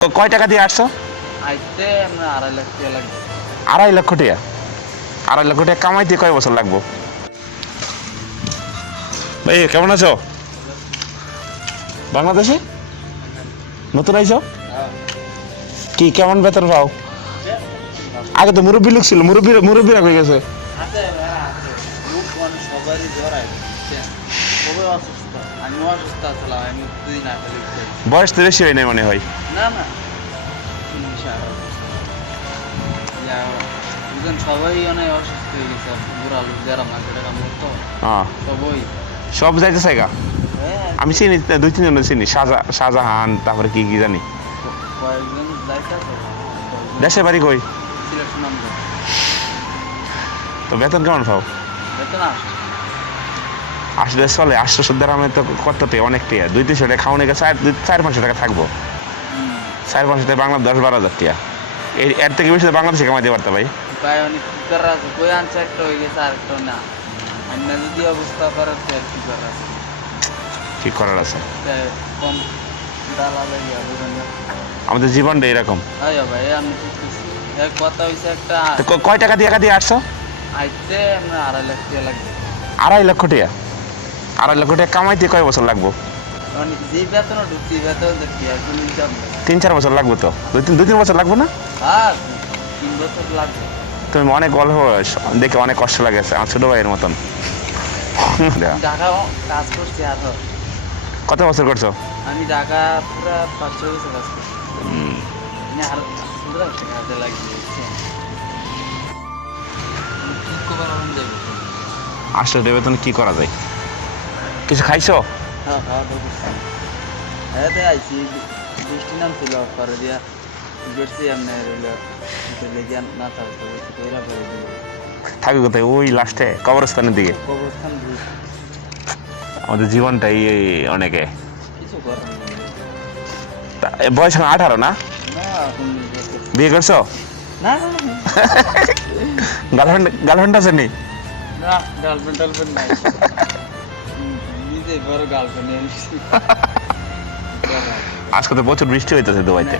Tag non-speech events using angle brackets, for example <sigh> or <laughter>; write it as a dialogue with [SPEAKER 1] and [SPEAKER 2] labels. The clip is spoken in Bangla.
[SPEAKER 1] কয় টাকা দিয়ে আসছো?
[SPEAKER 2] আড়াই
[SPEAKER 1] লক্ষ টাকা? আড়াই লক্ষ টাকা কামাইতে কয় বছর লাগবো? ভাই কেমন আছো? বাংলাদেশে? নতুন আইছো? কি কেমন বেতন পাও? আগে তো মুরব্বী লোক ছিল মুরব্বী মুরব্বীরা হয়ে গেছে?
[SPEAKER 2] আছে আছে। লোক মানে।
[SPEAKER 1] বয়স তো বেশি হয় নাই মনে হয়।
[SPEAKER 2] না না। ইনশাআল্লাহ। সবাই অনেক অসুস্থ হয়ে গেছে বুড়া লোক যারা মাঝে টাকা মতো সবাই।
[SPEAKER 1] সব যাইতেছে গা
[SPEAKER 2] হ্যাঁ।
[SPEAKER 1] আমি চিনি দুই তিনজন চিনি শাহজা শাহজাহান তারপরে কি কি জানি। দেশের বাড়ি কই? তো বেতন কেমন পাও? আসলে চলে আটশো সুদ্ধার আমি তো কত টাকা? অনেক টাকা। দুই তিনশো টাকা খাওয়ানো গেছে চার পাঁচশো টাকা থাকব। চার পাঁচশো টাকা বাংলা দশ বারো হাজার টাকা এই এর থেকে বেশি বাংলাদেশে কামাইতে পারতো ভাই।
[SPEAKER 2] প্রায় অনেক কি করার আছে কই আনছে একটা হয়ে গেছে আর একটা না। যদি অবস্থা করার তো আর কি করার আছে।
[SPEAKER 1] ঠিক করার আছে।
[SPEAKER 2] কম ডালা বুঝেন না
[SPEAKER 1] আমাদের জীবনটা এরকম।
[SPEAKER 2] আয় ভাই আমি এক কথা একটা
[SPEAKER 1] কয় টাকা দিয়ে একা দিয়ে আসছো
[SPEAKER 2] আইতে আমরা আড়াই লাখ টাকা লাগবে।
[SPEAKER 1] আড়াই লক্ষ টাকা আড়াই লক্ষ টাকা কামাইতে কয় বছর লাগবো?
[SPEAKER 2] যে বেতন ঢুকছি বেতন দেখি এখন হিসাব নেই।
[SPEAKER 1] তিন চার বছর লাগবে তো? দুই তিন বছর লাগবে না?
[SPEAKER 2] আর তিন বছর লাগবে।
[SPEAKER 1] তুমি অনেক গল্প দেখে অনেক কষ্ট লাগেছে আমার ছোট ভাইয়ের মতন।
[SPEAKER 2] কাজ করছি
[SPEAKER 1] কত বছর করছ?
[SPEAKER 2] আমি ঢাকা পুরা পাঁচ ছয় বছর কাজ করছি। দেবো।
[SPEAKER 1] আসলে দেবে তুমি কি করা যায়? কিছু খাইছো?
[SPEAKER 2] হ্যাঁ হ্যাঁ তাই আইসি বৃষ্টি নাম ছিল পরে দিয়া গেছি আপনার হইল চলে না থাকতো কইরা করে দিল
[SPEAKER 1] থাকবে কোথায়? ওই লাস্টে কবরস্থানের দিকে।
[SPEAKER 2] কবরস্থান
[SPEAKER 1] আমাদের জীবনটাই অনেকে।
[SPEAKER 2] কিছু করার
[SPEAKER 1] তা- বয়স আঠারো না। বিয়ে করছ? <laughs> গার্লফ্রেন্ড গার্লফ্রেন্ড আছে নি
[SPEAKER 2] না গার্লফ্রেন্ড টার্লফ্রেন্ড নাই। <laughs>
[SPEAKER 1] আজকে তো প্রচুর বৃষ্টি হইতেছে দুবাইতে।